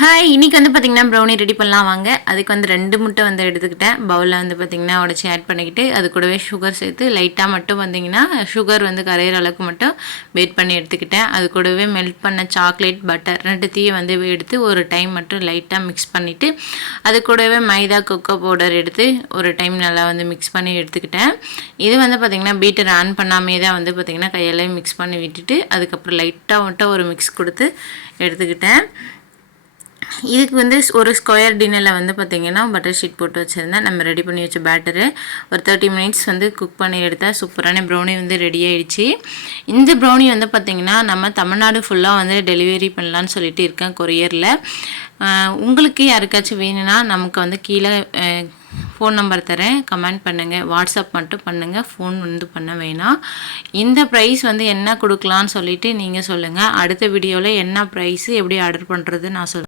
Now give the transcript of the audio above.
Hi, இன்னைக்கு வந்து பார்த்தீங்கன்னா ப்ரௌனி ரெடி பண்ணலாம் வாங்க. அதுக்கு வந்து 2 முட்டை வந்து எடுத்துக்கிட்டேன். பவுலில் வந்து பார்த்தீங்கன்னா உடச்சி ஆட் பண்ணிக்கிட்டு அது கூடவே சுகர் சேர்த்து லைட்டாக மட்டும் வந்தீங்கன்னா சுகர் வந்து கரையிற அளவுக்கு மட்டும் பீட் பண்ணி எடுத்துக்கிட்டேன். அது கூடவே மெல்ட் பண்ண சாக்லேட், பட்டர் 2த்தையும் வந்து எடுத்து ஒரு டைம் மட்டும் லைட்டாக மிக்ஸ் பண்ணிவிட்டு அது கூடவே மைதா, கொக்கோ பவுடர் எடுத்து ஒரு டைம் நல்லா வந்து மிக்ஸ் பண்ணி எடுத்துக்கிட்டேன். இது வந்து பார்த்திங்கன்னா பீட்டர் ஆன் பண்ணாமே தான் வந்து பார்த்திங்கன்னா கையாலே மிக்ஸ் பண்ணி விட்டுட்டு அதுக்கப்புறம் லைட்டாக மட்டும் ஒரு மிக்ஸ் கொடுத்து எடுத்துக்கிட்டேன். இதுக்கு வந்து ஒரு ஸ்கொயர் டின்னரில் வந்து பார்த்திங்கன்னா பட்டர் ஷீட் போட்டு வச்சுருந்தேன். நம்ம ரெடி பண்ணி வச்ச பேட்டரு ஒரு 30 மினிட்ஸ் வந்து குக் பண்ணி எடுத்தால் சூப்பரான ப்ரௌனி வந்து ரெடி ஆகிடுச்சு. இந்த ப்ரௌனி வந்து பார்த்திங்கன்னா நம்ம தமிழ்நாடு ஃபுல்லாக வந்து டெலிவரி பண்ணலான்னு சொல்லிட்டு இருக்கேன் கொரியரில். உங்களுக்கு யாருக்காச்சும் வேணும்னா நமக்கு வந்து கீழே ஃபோன் நம்பர் தரேன், கமெண்ட் பண்ணுங்கள். வாட்ஸ்அப் மட்டும் பண்ணுங்கள், ஃபோன் வந்து பண்ண வேணாம். இந்த ப்ரைஸ் வந்து என்ன கொடுக்கலான்னு சொல்லிவிட்டு நீங்கள் சொல்லுங்கள். அடுத்த வீடியோவில் என்ன ப்ரைஸு எப்படி ஆர்டர் பண்ணுறது நான் சொல்கிறேன்.